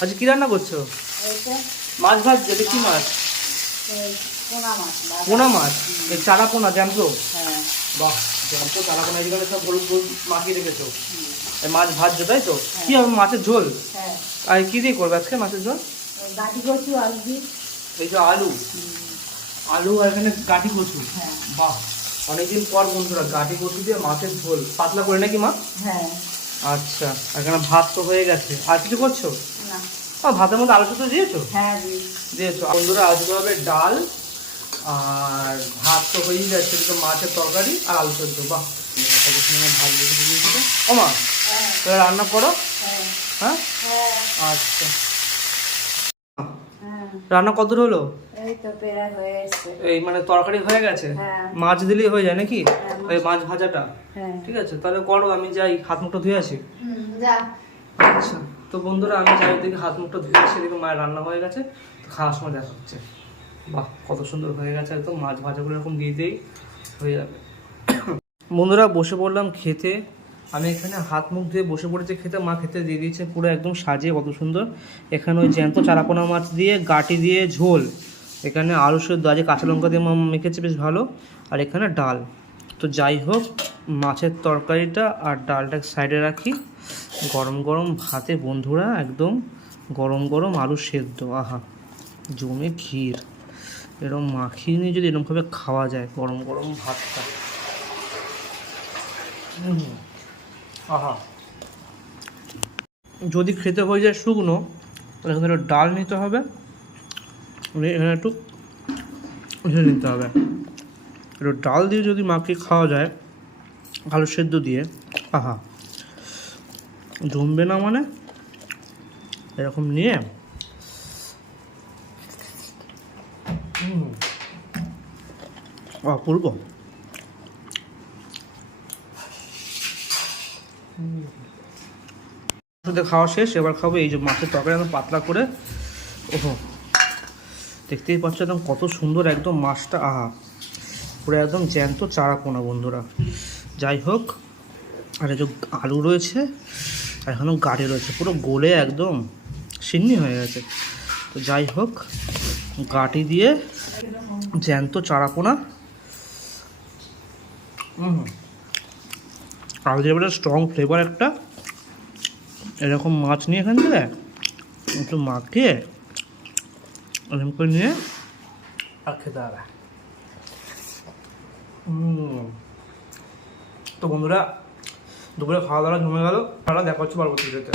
আচ্ছা কি রান্না করছো? মাছ ভাজছো? কি মাছ? পোনা মাছ। এই চারা পোনা জ্যান্ত? বাহ, জ্যান্ত চারা পোনা এগুলো সব হলুদ হলুদ মাখিয়ে রেখেছো। মাছ ভাজছো তাই তো? কি হবে মাছের ঝোল? আর কি দিয়ে করবে আজকে মাছের ঝোল? এই যে আলু আলু আর এখানে গাঠি কচু। বাহ, অনেকদিন পর বন্ধুরা গাঠি কচু দিয়ে মাছের ঝোল পাতলা করে নাকি মা? আচ্ছা, এখানে ভাত তো হয়ে গেছে, আর কিছু করছো? ভাতের মধ্যে আলু তো দিয়েছো? দিয়েছো। বন্ধুরা আজকে হবে ডাল আর ভাত তো হয়েই যাচ্ছে, তো মাছের তরকারি আর আলু সেদ্ধ। বাহ, ভাত দিয়েছে। ও মা, তাহলে রান্না করো। হ্যাঁ, আচ্ছা। রান্না কত হলো? এই মানে তরকারি হয়ে গেছে, মাছ দিলেই হয়ে যায় নাকি? ওই মাছ ভাজাটা ঠিক আছে, তাহলে করো, আমি যাই হাত মুখটা ধুয়ে আসি। আচ্ছা, তো বন্ধুরা আমি যাই ওদিকে হাত মুখটা ধুয়ে আসি, এদিকে মায়ের রান্না হয়ে গেছে, তো খাওয়ার সময় দেখা হচ্ছে। বাহ, কত সুন্দর হয়ে গেছে, একদম মাছ ভাজাগুলো এরকম দিতেই হয়ে যাবে। বন্ধুরা বসে পড়লাম খেতে। আমি এখানে হাত মুখ ধুয়ে বসে পড়েছি খেতে, মা খেতে দিয়ে দিয়েছে পুরো একদম সাজিয়ে, কত সুন্দর। এখানে ওই জ্যান্ত চারাপোনা মাছ দিয়ে গাটি দিয়ে ঝোল, এখানে আলু সেদ্ধ আছে, কাঁচা লঙ্কা দিয়ে মা মেখেছে বেশ ভালো, আর এখানে ডাল। তো যাই হোক, মাছের তরকারিটা আর ডালটা সাইডে রাখি, গরম গরম ভাতে বন্ধুরা একদম গরম গরম আলু সেদ্ধ, আহা জমে ক্ষীর, এরকম মাখিয়ে নিয়ে যদি এরকমভাবে খাওয়া যায় গরম গরম ভাতটা, আহা। যদি খেতে হয়ে যায় শুকনো, তাহলে এখানে একটু ডাল নিতে হবে, এখানে একটু নিতে হবে, একটু ডাল দিয়ে যদি মাখিয়ে খাওয়া যায় আলু সেদ্ধ দিয়ে, আহা জমবে না মানে। এরকম নিয়ে অপূর্ব। খাওয়া শেষ, এবার খাবো এই যে মাছের তরকারি একদম পাতলা করে। ওহো, দেখতেই পাচ্ছ একদম কত সুন্দর একদম মাছটা, আহা পুরো একদম জ্যান্ত চারাপোনা বন্ধুরা। যাই হোক, আর এই যে আলু রয়েছে আর এখানেও গাড়ি রয়েছে, পুরো গোলে একদম সিন্নি হয়ে গেছে। তো যাই হোক, গাটি দিয়ে জ্যান্ত চারাপোনা, আলু দিয়ে স্ট্রং ফ্লেভার একটা, এরকম মাছ নিয়ে এখান থেকে একটু মাখিয়ে এরকম করে নিয়ে আর খেতে হবে। তো বন্ধুরা দুপুরে খাওয়া দাওয়া জমে গেল, তারা দেখা হচ্ছে পরবর্তী ভিডিওতে।